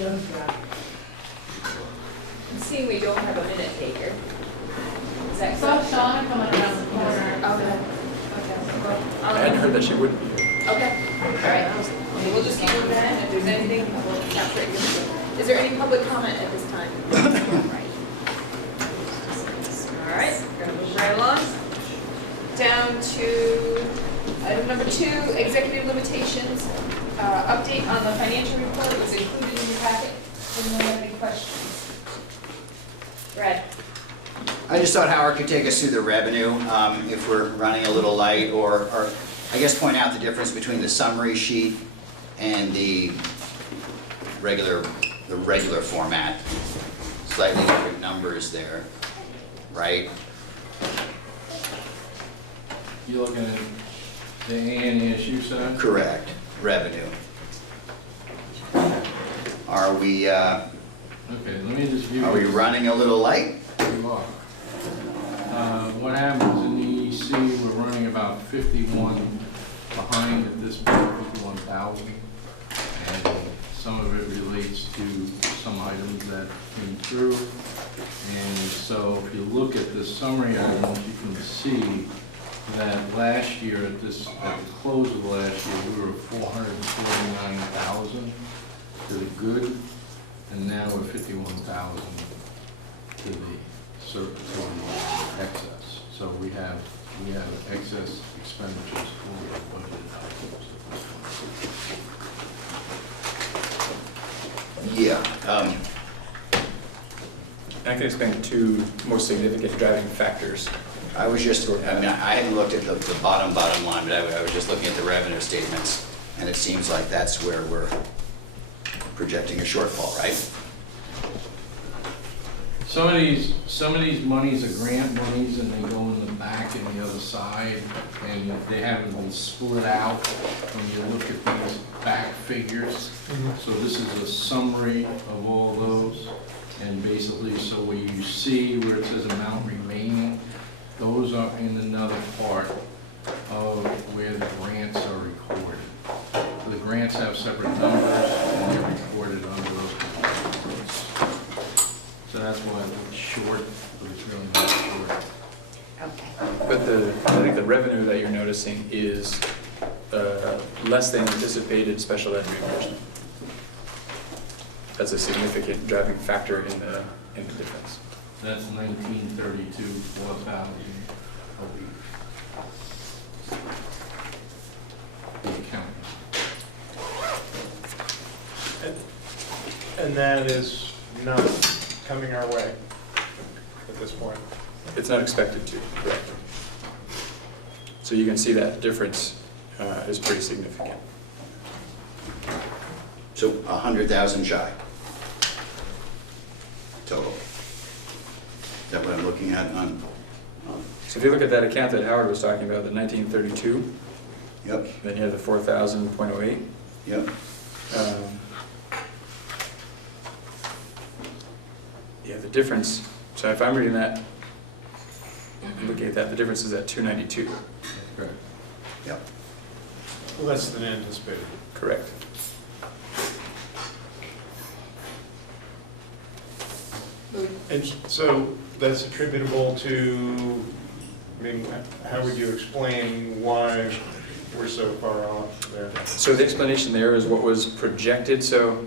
I'm seeing we don't have a minute taker. Is that Saw correct? Shauna coming around the corner. Okay. I hadn't heard that she wouldn't be here. Okay, all right. We'll just keep moving ahead. If there's anything, we'll capture it. Is there any public comment at this time? All right, we're gonna move right along. Down to item number 2, executive limitations. Update on the financial report was included in your packet. Anyone have any questions? Brad? I just thought Howard could take us through the revenue, if we're running a little light, or I guess point out the difference between the summary sheet and the regular format. Slightly different numbers there, right? You looking at the ANSU side? Correct, revenue. Are we Okay, let me just view. are we running a little light? You are. What happens in the EC, we're running about 51 behind at this point, 51,000. And some of it relates to some items that came through. And so if you look at the summary items, you can see that last year at the close of last year, we were 449,000 to the good, and now we're 51,000 to the excess. So we have excess expenditures over the budgeted items. Yeah. I can explain 2 most significant driving factors. I was just, I hadn't looked at the bottom line, but I was just looking at the revenue statements, and it seems like that's where we're projecting a shortfall, right? Some of these monies are grant monies, and they go in the back and the other side, and they haven't been split out when you look at these back figures. So this is a summary of all those, and basically, so where you see where it says amount remaining, those are in another part of where the grants are recorded. So the grants have separate numbers, and they're recorded under those numbers. So that's why it looks short, but it's really not short. Okay. But I think the revenue that you're noticing is less than anticipated special ed reimbursement. That's a significant driving factor in the difference. That's 1932, 4,000 a week. The account. And that is not coming our way at this point. It's not expected to, correct. So you can see that difference is pretty significant. So 100,000 shy total. Is that what I'm looking at on? So if you look at that account that Howard was talking about, the 1932, Yep, then you have the 4,000.08. yep. Yeah, the difference, so if I'm reading that, looking at that, the difference is at 292. Correct. Yep. Less than anticipated. Correct. And so that's attributable to, I mean, how would you explain why we're so far off there? So the explanation there is what was projected. So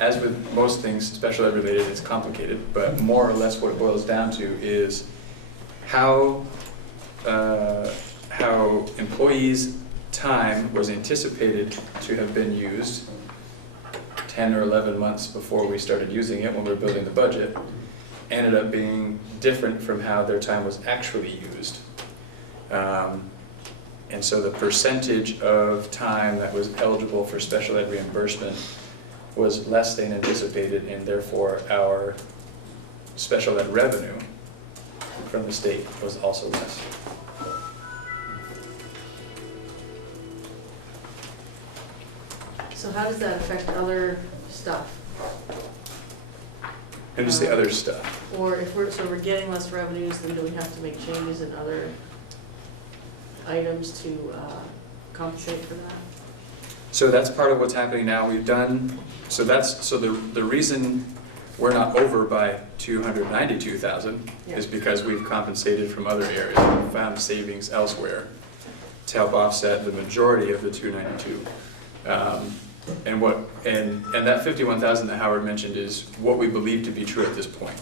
as with most things special ed related, it's complicated, but more or less what it boils down to is how employees' time was anticipated to have been used 10 or 11 months before we started using it when we were building the budget, ended up being different from how their time was actually used. And so the percentage of time that was eligible for special ed reimbursement was less than anticipated, and therefore our special ed revenue from the state was also less. So how does that affect other stuff? And just the other stuff. Or if we're getting less revenues, then do we have to make changes in other items to compensate for that? So that's part of what's happening now. We've done, so the reason we're not over by 292,000 Yeah. is because we've compensated from other areas. We've found savings elsewhere to help offset the majority of the 292. And that 51,000 that Howard mentioned is what we believe to be true at this point.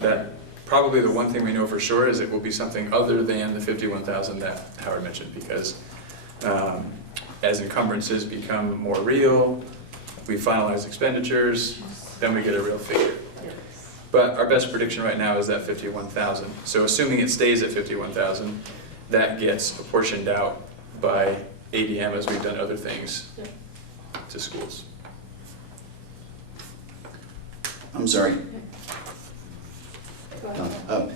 That probably the one thing we know for sure is it will be something other than the 51,000 that Howard mentioned, because as encumbrances become more real, we finalize expenditures, then we get a real figure. But our best prediction right now is that 51,000. So assuming it stays at 51,000, that gets apportioned out by ADM as we've done other things to schools. I'm sorry. Go ahead.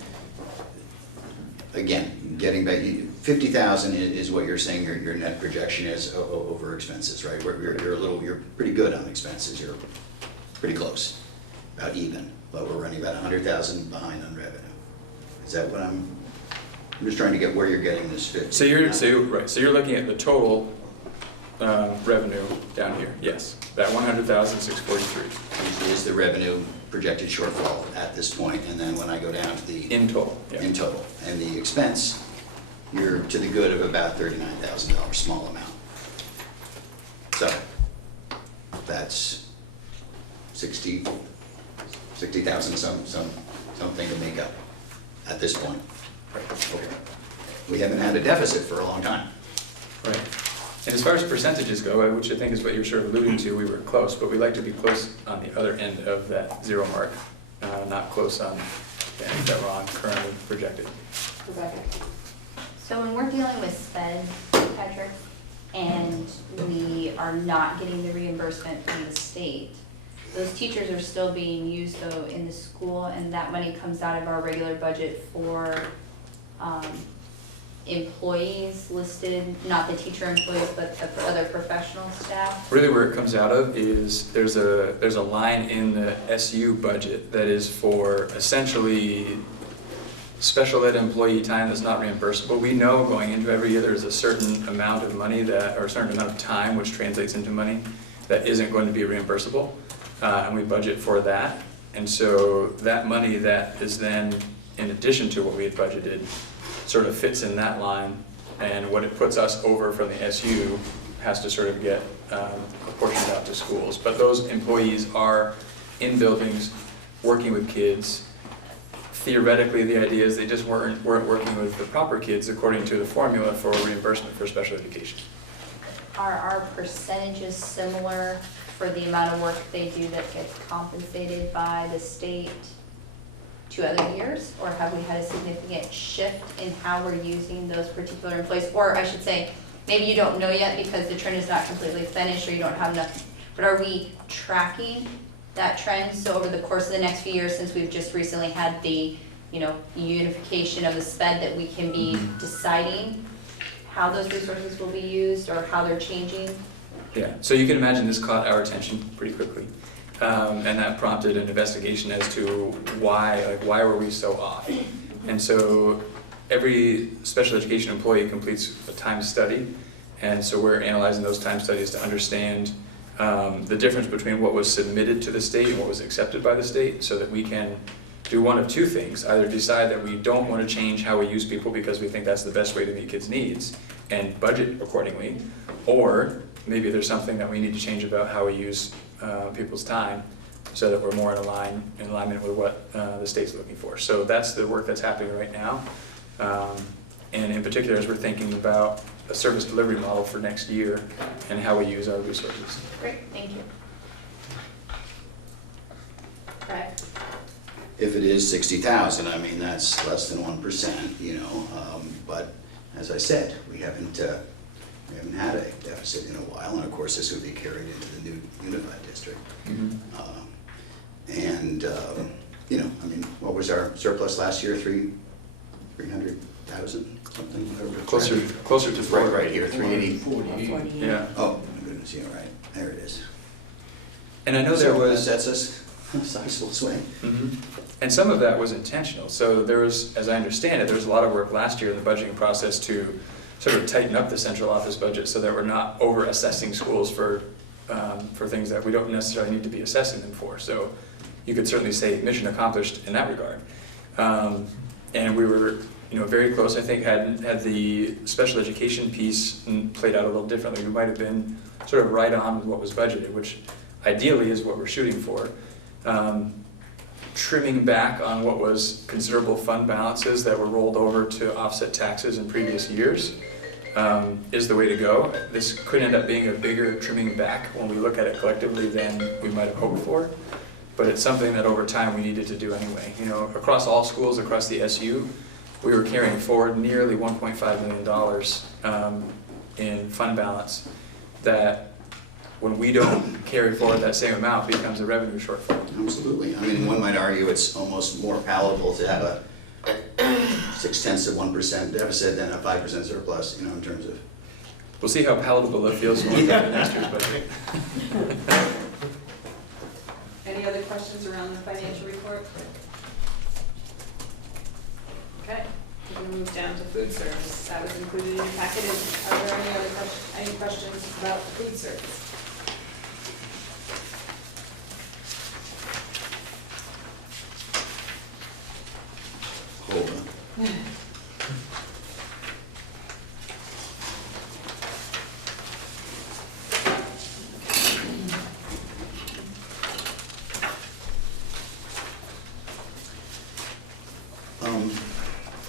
Again, getting back, 50,000 is what you're saying your net projection is over expenses, right? You're pretty good on expenses, you're pretty close, about even, but we're running about 100,000 behind on revenue. Is that what I'm just trying to get where you're getting this 50? So you're looking at the total revenue down here, yes. That 100,643 Is the revenue projected shortfall at this point, and then when I go down to the. in total, yeah. In total, and the expense, you're to the good of about $39,000, small amount. So, that's 60,000 something to make up at this point. Okay. We haven't had a deficit for a long time. Right. And as far as percentages go, which I think is what you're sort of alluding to, we were close, but we like to be close on the other end of that zero mark, not close on the end that we're on currently projected. Rebecca. So when we're dealing with sped, Patrick, and we are not getting the reimbursement from the state, those teachers are still being used though in the school, and that money comes out of our regular budget for employees listed, not the teacher employees, but the other professional staff. Really where it comes out of is there's a line in the SU budget that is for essentially special ed employee time that's not reimbursable. We know going into every year there's a certain amount of money or a certain amount of time, which translates into money, that isn't going to be reimbursable, and we budget for that. And so that money that is then in addition to what we had budgeted sort of fits in that line, and what it puts us over from the SU has to sort of get apportioned out to schools. But those employees are in buildings, working with kids. Theoretically, the idea is they just weren't working with the proper kids according to the formula for reimbursement for special education. Are our percentages similar for the amount of work they do that gets compensated by the state to other years? Or have we had a significant shift in how we're using those particular employees? Or I should say, maybe you don't know yet because the trend is not completely finished or you don't have enough, but are we tracking that trend? So over the course of the next few years, since we've just recently had the, unification of the SPED, that we can be deciding how those resources will be used or how they're changing? Yeah, so you can imagine this caught our attention pretty quickly. And that prompted an investigation as to why were we so off? And so every special education employee completes a time study, and so we're analyzing those time studies to understand the difference between what was submitted to the state and what was accepted by the state, so that we can do one of two things: either decide that we don't want to change how we use people because we think that's the best way to meet kids' needs and budget accordingly, or maybe there's something that we need to change about how we use people's time so that we're more in alignment with what the state's looking for. So that's the work that's happening right now. And in particular, as we're thinking about a service delivery model for next year and how we use our resources. Great, thank you. Right. If it is 60,000, I mean, that's less than 1%, but as I said, we haven't had a deficit in a while, and of course this would be carried into the new unified district. Mm-hmm. What was our surplus last year? 300,000 something? Closer to Right here, 380. 48. Yeah. Oh, my goodness, yeah, right, there it is. And I know there was. That's a sizable swing. Mm-hmm. And some of that was intentional. So there was, as I understand it, there was a lot of work last year in the budgeting process to sort of tighten up the central office budget so that we're not over assessing schools for things that we don't necessarily need to be assessing them for. So you could certainly say mission accomplished in that regard. And we were, very close. I think had the special education piece played out a little differently, we might have been sort of right on with what was budgeted, which ideally is what we're shooting for. Trimming back on what was considerable fund balances that were rolled over to offset taxes in previous years is the way to go. This could end up being a bigger trimming back when we look at it collectively than we might have hoped for, but it's something that over time we needed to do anyway. Across all schools, across the SU, we were carrying forward nearly $1.5 million in fund balance that when we don't carry forward that same amount becomes a revenue shortfall. Absolutely. I mean, one might argue it's almost more palatable to have a 0.6% deficit than a 5% surplus, in terms of. We'll see how palatable it feels when we get to next year's budget. Any other questions around the financial report? Okay, we're gonna move down to food service. That was included in your packet. Are there any questions about food service? Hold on.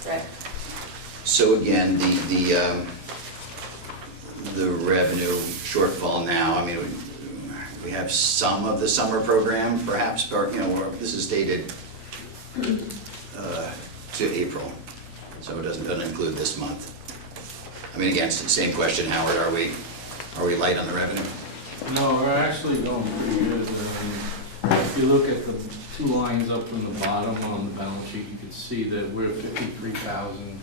Right. So again, the revenue shortfall now, I mean, we have some of the summer program perhaps, or, this is dated to April, so it doesn't include this month. I mean, again, it's the same question, Howard, are we light on the revenue? No, we're actually going pretty good. If you look at the two lines up from the bottom on the balance sheet, you can see that we're at 53,000.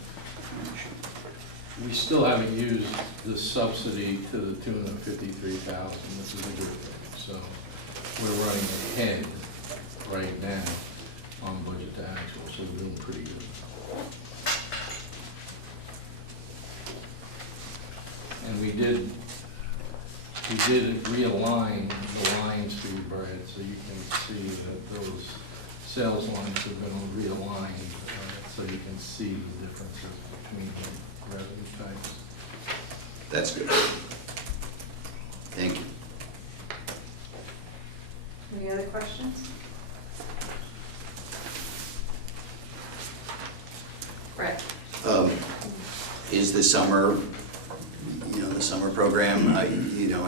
We still haven't used the subsidy to the tune of 53,000, which is a good thing. So we're running ahead right now on budget to actual, so we're doing pretty good. And we did realign the lines for you, Brad, so you can see that those sales lines have been realigned, so you can see the differences between the revenue types. That's good. Thank you. Any other questions? Brett? Is the summer, the summer program,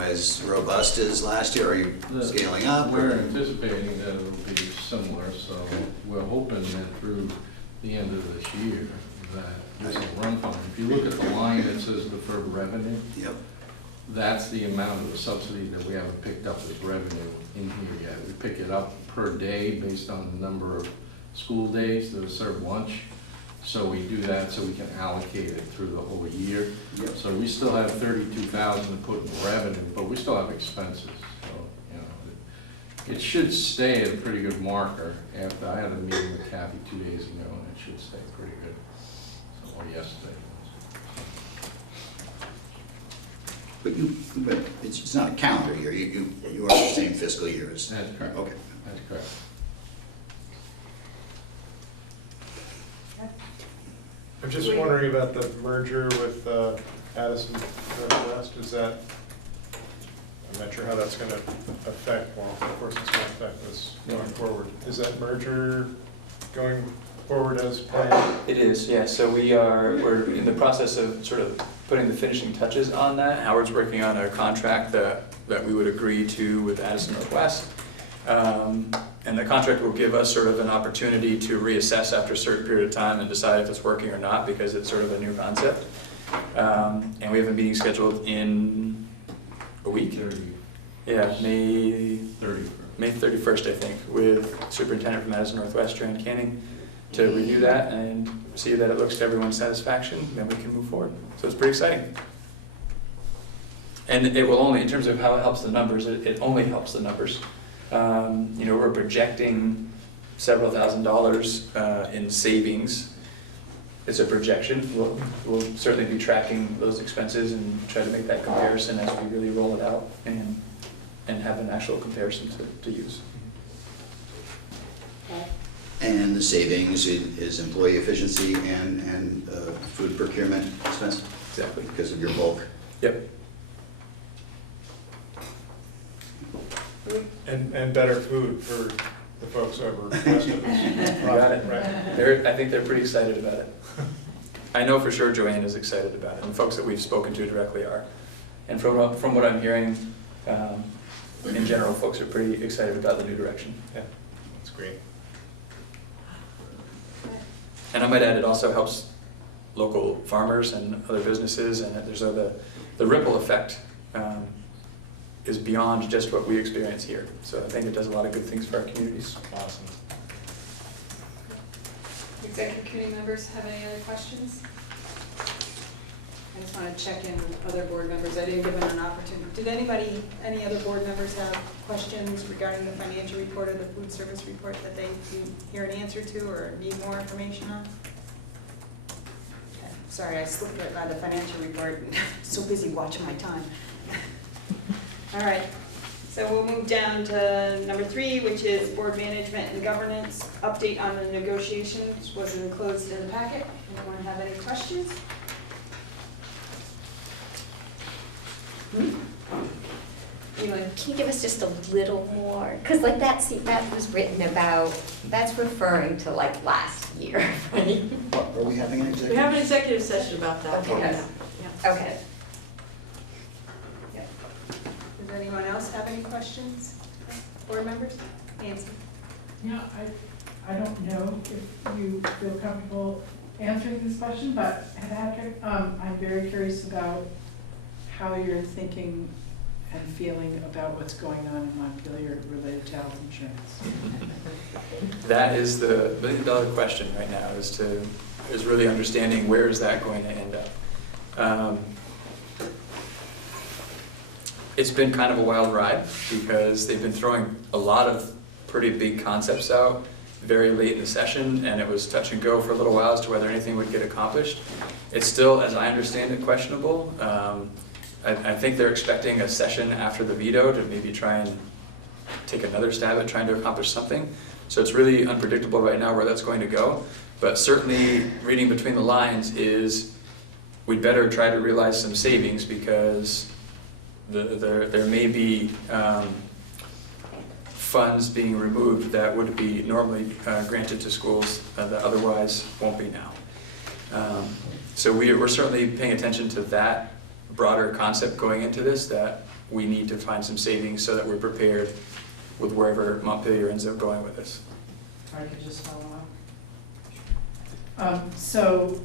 as robust as last year? Are you scaling up? We're anticipating that it'll be similar, so we're hoping that through the end of this year, that this will run fine. If you look at the line that says deferred revenue, Yep. that's the amount of the subsidy that we haven't picked up as revenue in here yet. We pick it up per day based on the number of school days that are served lunch. So we do that so we can allocate it through the whole year. Yep. So we still have 32,000 to put in revenue, but we still have expenses. So, it should stay at a pretty good marker. After I had a meeting with Kathy 2 days ago, and it should stay pretty good. So, or yesterday. But it's not a calendar year, you are the same fiscal year as. That's correct. Okay. That's correct. I'm just wondering about the merger with Addison Northwest. I'm not sure how that's going to affect, well, of course it's going to affect us going forward. Is that merger going forward as planned? It is, yeah. So we're in the process of sort of putting the finishing touches on that. Howard's working on a contract that we would agree to with Addison Northwest. And the contract will give us sort of an opportunity to reassess after a certain period of time and decide if it's working or not, because it's sort of a new concept. And we have a meeting scheduled in a week. Yeah, May 31st, I think, with Superintendent from Addison Northwest, Joanne Canning, to review that and see that it looks to everyone's satisfaction, then we can move forward. So it's pretty exciting. And it will only, in terms of how it helps the numbers, it only helps the numbers. We're projecting several $1,000s in savings it's a projection. We'll certainly be tracking those expenses and try to make that comparison as we really roll it out and have an actual comparison to use. And the savings is employee efficiency and food procurement expense Exactly. because of your bulk. Yep. And better food for the folks over west of us. Got it. Right. I think they're pretty excited about it. I know for sure Joanne is excited about it, and folks that we've spoken to directly are. And from what I'm hearing, in general, folks are pretty excited about the new direction. Yeah, that's great. And I might add, it also helps local farmers and other businesses, and there's the ripple effect is beyond just what we experience here. So I think it does a lot of good things for our communities. Awesome. Executive committee members have any other questions? I just want to check in with other board members. I didn't give them an opportunity. Did any other board members have questions regarding the financial report or the food service report that they didn't hear an answer to or need more information on? Okay. Sorry, I slipped right by the financial report. So busy watching my time. All right. So we'll move down to number 3, which is board management and governance. Update on the negotiations was enclosed in the packet. Anyone have any questions? Eli? Can you give us just a little more? Because like that was written about, that's referring to like last year, right? Are we having an We executive? have an executive session about that. Okay. Yeah. Okay. Does anyone else have any questions? Board members? Nancy? Yeah, I don't know if you feel comfortable answering this question, but Patrick, I'm very curious about how you're thinking and feeling about what's going on in Montpelier related to health insurance. That is the million-dollar question right now, is really understanding where is that going to end up. It's been kind of a wild ride because they've been throwing a lot of pretty big concepts out very late in the session, and it was touch and go for a little while as to whether anything would get accomplished. It's still, as I understand it, questionable. I think they're expecting a session after the veto to maybe try and take another stab at trying to accomplish something. So it's really unpredictable right now where that's going to go. But certainly, reading between the lines is we'd better try to realize some savings because there may be funds being removed that would be normally granted to schools that otherwise won't be now. So we're certainly paying attention to that broader concept going into this, that we need to find some savings so that we're prepared with wherever Montpelier ends up going with this. If I could just follow up. So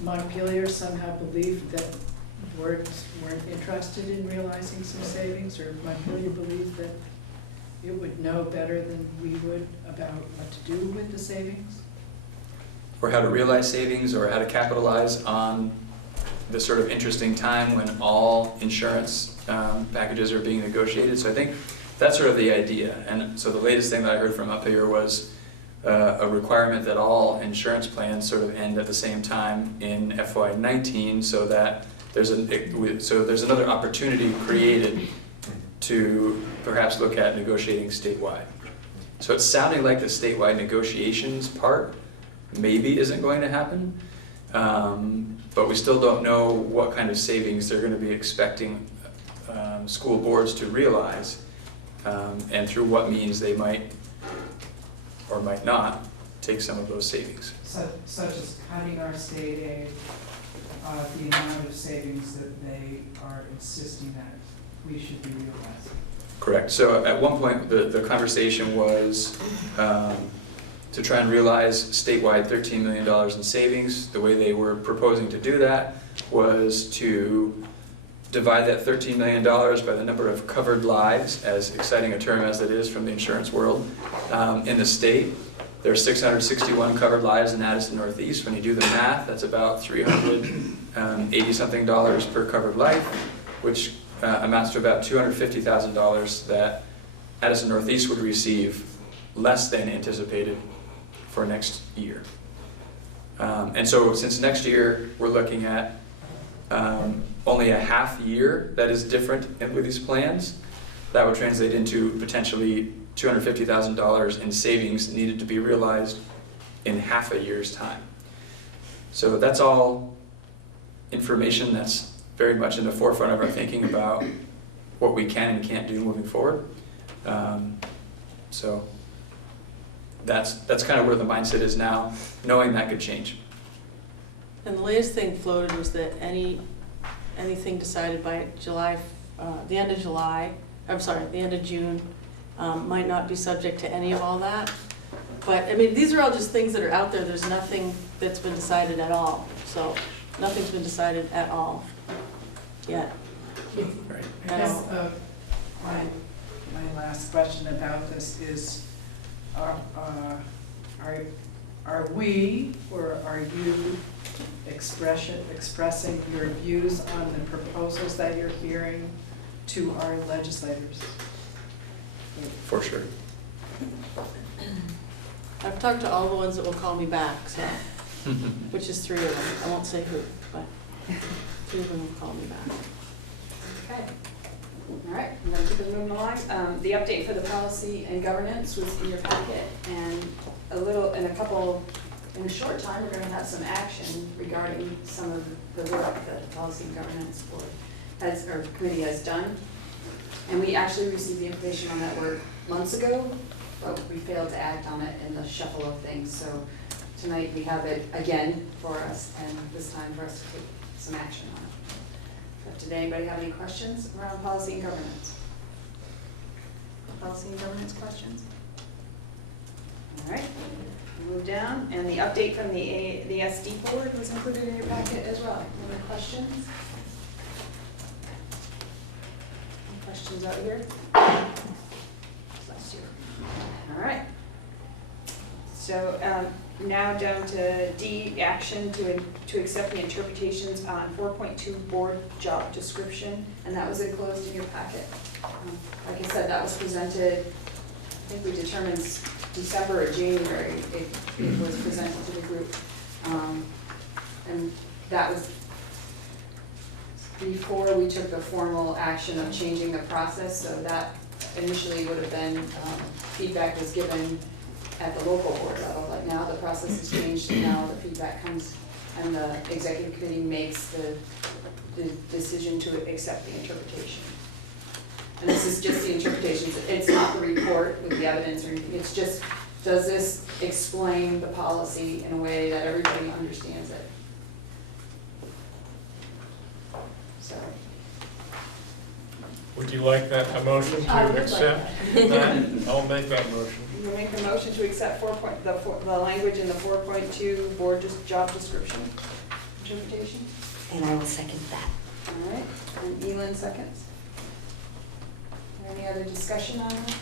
Montpelier somehow believed that boards weren't interested in realizing some savings, or Montpelier believed that it would know better than we would about what to do with the savings? Or how to realize savings, or how to capitalize on this sort of interesting time when all insurance packages are being negotiated. So I think that's sort of the idea. And so the latest thing that I heard from up here was a requirement that all insurance plans sort of end at the same time in FY19, so that there's another opportunity created to perhaps look at negotiating statewide. So it's sounding like the statewide negotiations part maybe isn't going to happen, but we still don't know what kind of savings they're going to be expecting school boards to realize, and through what means they might or might not take some of those savings. Such as cutting our state aid, the amount of savings that they are insisting that we should be realizing. Correct. So at one point, the conversation was to try and realize statewide $13 million in savings. The way they were proposing to do that was to divide that $13 million by the number of covered lives, as exciting a term as it is from the insurance world, in the state. There are 661 covered lives in Addison Northeast. When you do the math, that's about $380-something per covered life, which amounts to about $250,000 that Addison Northeast would receive less than anticipated for next year. And so since next year, we're looking at only a half year that is different with these plans, that would translate into potentially $250,000 in savings needed to be realized in half a year's time. So that's all information that's very much in the forefront of our thinking about what we can and can't do moving forward. So that's kind of where the mindset is now, knowing that could change. And the latest thing floated was that anything decided by the end of July, I'm sorry, the end of June, might not be subject to any of all that. But, I mean, these are all just things that are out there. There's nothing that's been decided at all. So, nothing's been decided at all yet. Right. I guess my last question about this is, are we or are you expressing your views on the proposals that you're hearing to our legislators? For sure. I've talked to all the ones that will call me back, so, which is 3 of them. I won't say who, but 3 of them will call me back. Okay. All right, I'm gonna keep it moving along. The update for the policy and governance was in your packet, and in a short time, we're gonna have some action regarding some of the work that the policy and governance board committee has done. And we actually received the information on that work months ago, but we failed to act on it in the shuffle of things. So tonight we have it again for us, and this time for us to take some action on it. But did anybody have any questions around policy and governance? Policy and governance questions? All right, we'll move down, and the update from the SD board was included in your packet as well. Any questions? Any questions out here? Bless you. All right. So now down to D, action to accept the interpretations on 4.2 board job description, and that was enclosed in your packet. Like I said, that was presented, I think we determined December or January, it was presented to the group. And that was before we took the formal action of changing the process, so that initially would have been, feedback was given at the local board level, but now the process has changed, and now the feedback comes and the executive committee makes the decision to accept the interpretation. And this is just the interpretations, it's not the report with the evidence or anything, it's just, does this explain the policy in a way that everybody understands it? So. Would you like a motion I would to like accept that? I'll make that motion. You make the motion to accept the language in the 4.2 board job description interpretation? And I will second that. All right, and Elin seconds. Any other discussion on that?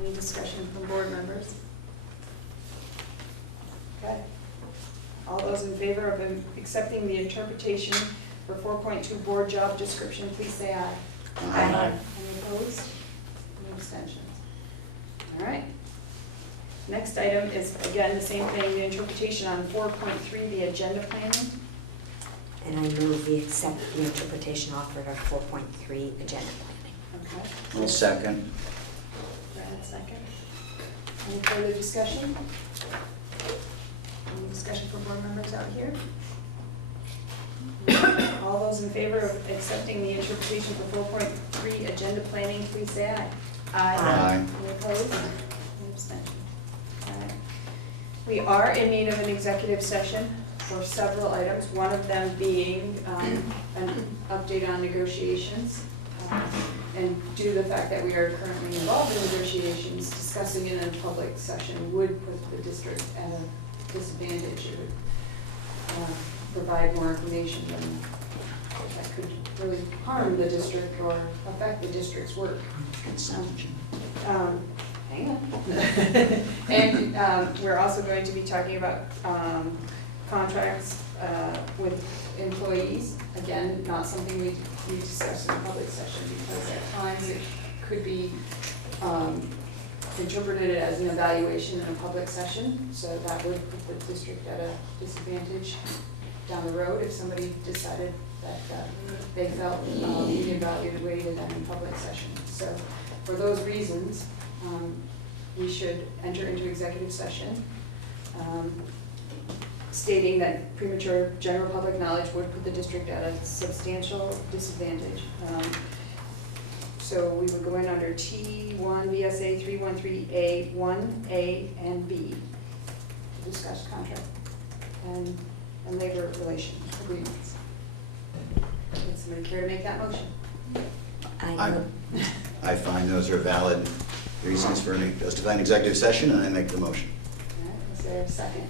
Any discussion from board members? Okay. All those in favor of accepting the interpretation for 4.2 board job description, please say aye. Aye. Any opposed? Any abstentions? All right. Next item is, again, the same thing, the interpretation on 4.3, the agenda planning. And I move we accept the interpretation offered on 4.3 agenda planning. Okay. I'll second. Brad, second. Any further discussion? Any discussion from board members out here? All those in favor of accepting the interpretation for 4.3 agenda planning, please say aye. Aye. Any opposed? Any abstentions? All right. We are in need of an executive session for several items, one of them being an update on negotiations. And due to the fact that we are currently involved in negotiations, discussing it in a public session would put the district at a disadvantage. It would provide more information that could really harm the district or affect the district's work. Hang on. And we're also going to be talking about contracts with employees. Again, not something we discuss in a public session because at times it could be interpreted it as an evaluation in a public session, so that would put the district at a disadvantage down the road if somebody decided that they felt being evaluated in a public session. So for those reasons, we should enter into executive session, stating that premature general public knowledge would put the district at a substantial disadvantage. So we would go in under T1 VSA 313A1A and B to discuss contract and labor relation agreements. Would somebody care to make that motion? I find those are valid reasons for me justifying executive session, and I make the motion. All right, is there a second?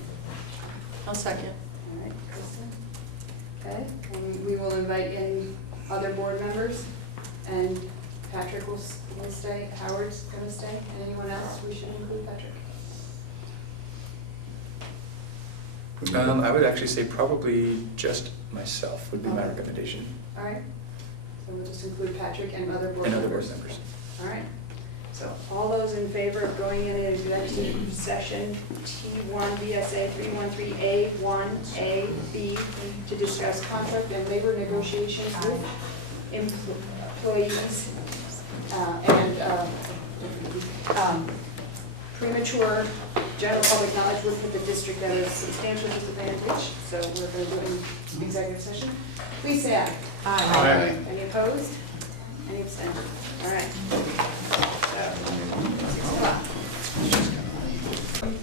I'll second. All right, Kristen? Okay, and we will invite in other board members, and Patrick will stay, Howard's gonna stay, and anyone else we should include Patrick? I would actually say probably just myself would be my recommendation, All right, so we'll just include Patrick and other board and other members. board members. All right, so all those in favor of going into executive session T1 VSA 313A1A B to discuss contract and labor negotiations with employees and premature general public knowledge would put the district at a substantial disadvantage, so we're going to go in executive session. Please say aye. Aye. Any opposed? Any abstentions? All right. So, 6 o'clock.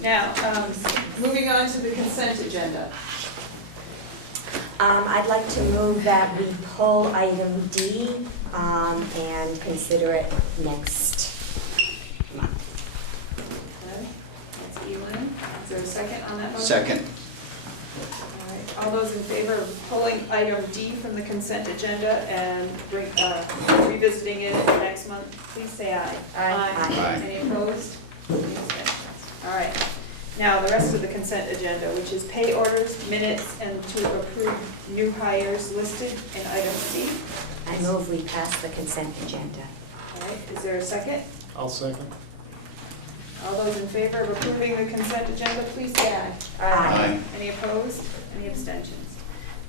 Now, moving on to the consent agenda. I'd like to move that we pull item D and consider it next month. Okay, that's Elin. Is there a second on that motion? Second. All right, all those in favor of pulling item D from the consent agenda and revisiting it next month, please say aye. Aye. Any opposed? Any abstentions? All right. Now, the rest of the consent agenda, which is pay orders, minutes, and to approve new hires listed in item C. I move we pass the consent agenda. All right, is there a second? I'll second. All those in favor of approving the consent agenda, please say aye. Aye. Any opposed? Any abstentions?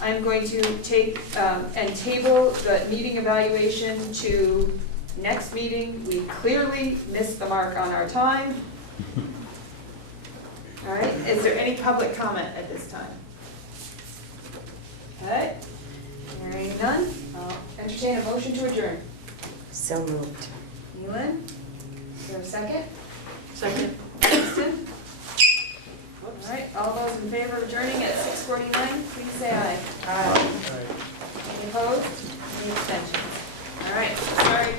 I'm going to take and table the meeting evaluation to next meeting. We clearly missed the mark on our time. All right, is there any public comment at this time? Okay, hearing none, I'll entertain a motion to adjourn. So moved. Elin, is there a second? Second. Kristen? All right, all those in favor of adjourning at 6:49, please say aye. Any opposed? Any abstentions? All right, sorry,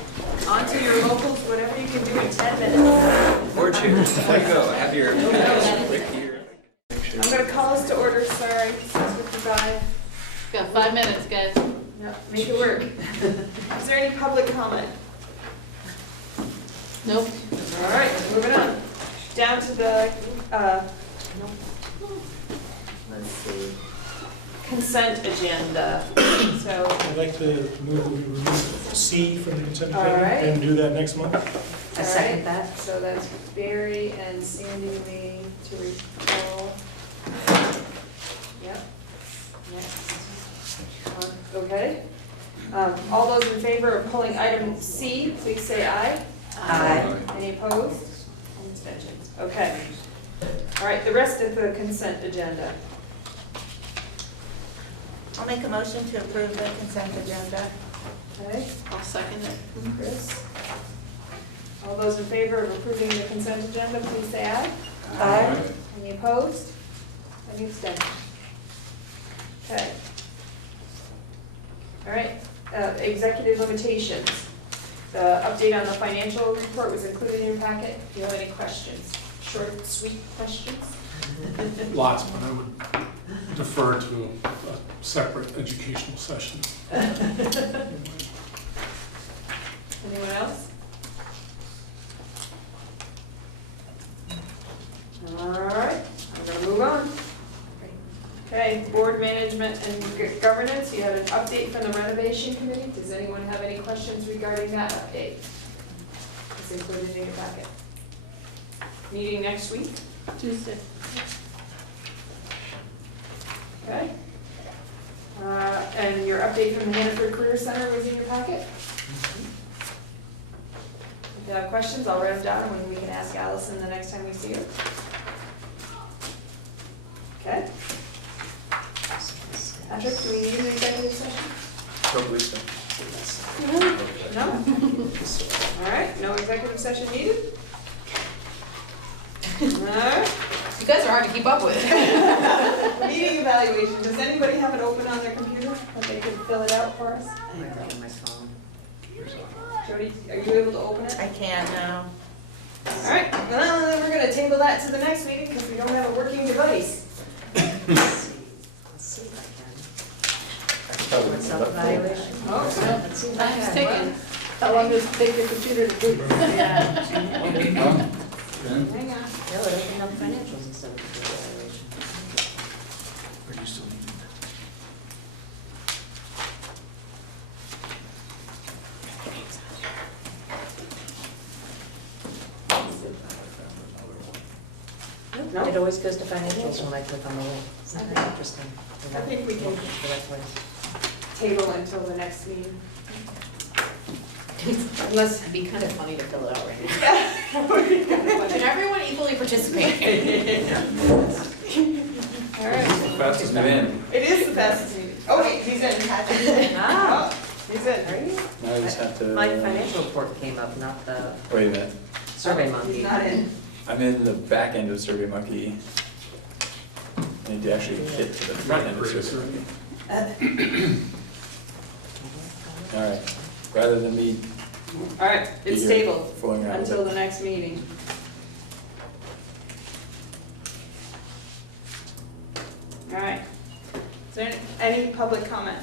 on to your locals, whatever you can do in 10 minutes. Board chairs, before you go, have your minutes right here. I'm gonna call us to order, sorry, since we forgot. Got 5 minutes, guys. No, make it work. Is there any public comment? Nope. All right, moving on. Down to the, let's see, consent agenda. So, I'd like to move we remove C from the consent All agenda right. and do that next month. I second that. so that's Barry and Sandy Lee to recall. Yep. Next. Okay. All those in favor of pulling item C, please say aye. Aye. Any opposed? Any abstentions? Okay. All right, the rest of the consent agenda. I'll make a motion to approve the consent agenda. Okay, I'll second it. Chris? All those in favor of approving the consent agenda, please say aye. Aye. Any opposed? Any abstentions? Okay. All right, executive limitations. The update on the financial report was included in your packet. Do you have any questions? Short, sweet questions? Lots, but I would defer to a separate educational session. Anyone else? All right, I'm gonna move on. Okay, board management and governance, you have an update from the renovation committee. Does anyone have any questions regarding that update? It's included in your packet. meeting next week. Tuesday. Okay. And your update from the Hannaford Career Center was in your packet? If you have questions, I'll write them down and we can ask Allison the next time we see her. Okay. Patrick, do we need an executive session? Probably so. No? All right, no executive session needed? No? You guys are hard to keep up with. Meeting evaluation, does anybody have it open on their computer that they could fill it out for us? I have it on my phone. Jody, are you able to open it? I can't now. All right, well, then we're gonna table that to the next meeting because we don't have a working device. Let's see if I can. Probably Self-evaluation. Oh, Let's see if I Time's can. ticking. How long does it take your computer to boot? Yeah. hang on. No, it opened up financials instead of the evaluation. Or you still need it? No. It always goes to financials when I click on the link. Isn't that interesting? I think we can The right place. table until the next meeting. Unless it'd be kind of funny to fill it out right now. Yeah. Should everyone equally participate? All right, Fastest man. it is the fastest meeting. Oh, wait, he's in. Ah. Oh, he's in. Now I just have to. My financial report came up, not the Wait a minute. survey monkey. He's not in. I'm in the back end of SurveyMonkey. I need to actually get to the front end of SurveyMonkey. All right, rather than me All right, it's be here tabled fooling around with until it. the next meeting. All right. Is there any public comment?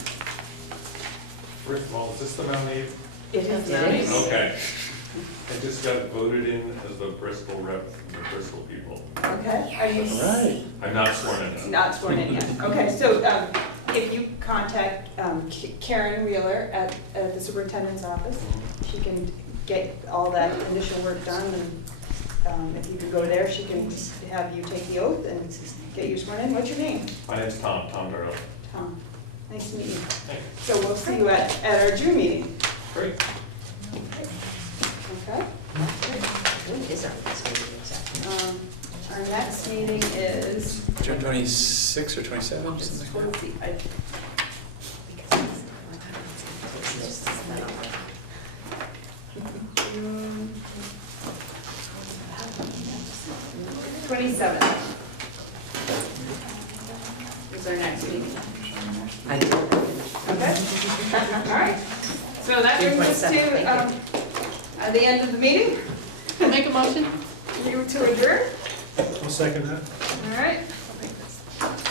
First of all, is this the Mount Airy? It is It is. Okay. I just got voted in as the Bristol rep from the Bristol people. Okay, are you All right. I'm not sworn in yet. not sworn in yet? Okay, so if you contact Karen Wheeler at the superintendent's office, she can get all that initial work done, and if you could go there, she can have you take the oath and get you sworn in. What's your name? My name's Tom Darrow. Tom. Nice to meet you. Thank you. So we'll see you at our June meeting. Great. Okay? When is our next meeting exactly? Our next meeting is, June 26 or 27, something like that. let's see, June 27th is our next meeting. I know. Okay? All right. So that June brings us 27th, to thank the end of the meeting. Make a motion? You to adjourn? I'll second that. All right.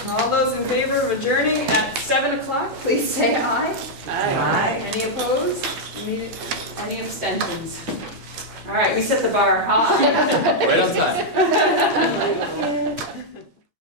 All those in favor of adjourning at 7 o'clock, please say aye. Aye. Any opposed? Any abstentions? All right, we set the bar high. Right on time.